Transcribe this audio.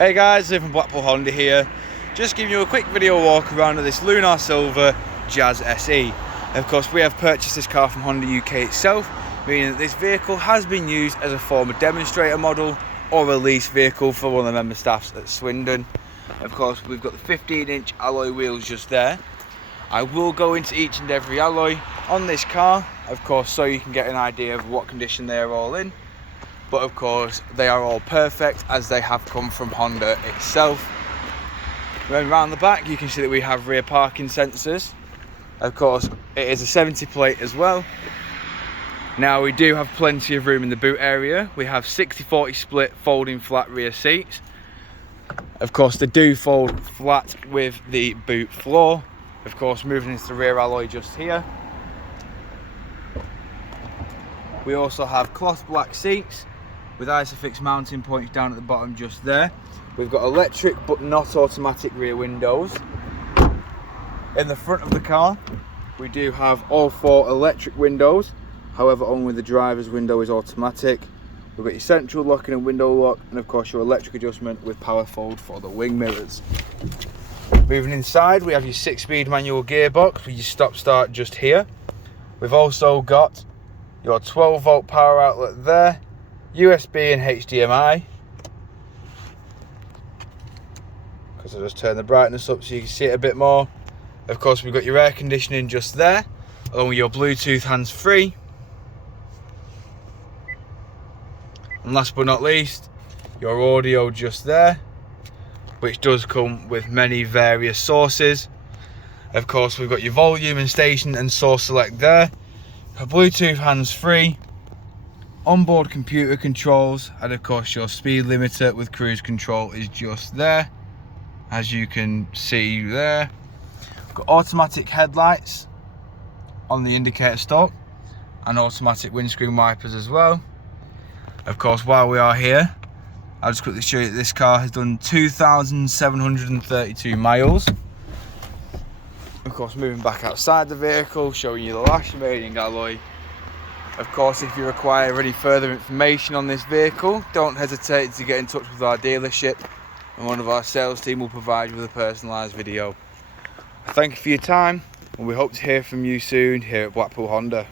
Hey guys, Liv from Blackpool Honda here. Just giving you a quick video walk around of this Lunar Silver Jazz SE. Of course, we have purchased this car from Honda UK itself, meaning that this vehicle has been used as a former demonstrator model or a lease vehicle for one of the member staffs at Swindon. Of course, we've got the 15-inch alloy wheels just there. I will go into each and every alloy on this car, of course, so you can get an idea of what condition they are all in. But of course, they are all perfect as they have come from Honda itself. Then around the back, you can see that we have rear parking sensors. Of course, it is a 70 plate as well. Now, we do have plenty of room in the boot area. We have 60-40 split folding flat rear seats. Of course, they do fold flat with the boot floor. Of course, moving into the rear alloy just here. We also have cloth black seats with Isofix mounting points down at the bottom just there. We've got electric but not automatic rear windows. In the front of the car, we do have all 4 electric windows. However, only the driver's window is automatic. We've got your central locking and window lock, and of course your electric adjustment with power fold for the wing mirrors. Moving inside, we have your 6-speed manual gearbox with your stop start just here. We've also got your 12-volt power outlet there, USB and HDMI. Because I'll just turn the brightness up so you can see it a bit more. Of course, we've got your air conditioning just there, along with your Bluetooth hands-free. And last but not least, your audio just there, which does come with many various sources. Of course, we've got your volume and station and source select there, a Bluetooth hands-free, onboard computer controls, and of course your speed limiter with cruise control is just there, as you can see there. We've got automatic headlights on the indicator stop and automatic windscreen wipers as well. Of course, while we are here, I'll just quickly show you that this car has done 2,732 miles. Of course, moving back outside the vehicle, showing you the lash remaining alloy. Of course, if you require any further information on this vehicle, don't hesitate to get in touch with our dealership and one of our sales team will provide you with a personalised video. Thank you for your time, and we hope to hear from you soon here at Blackpool Honda.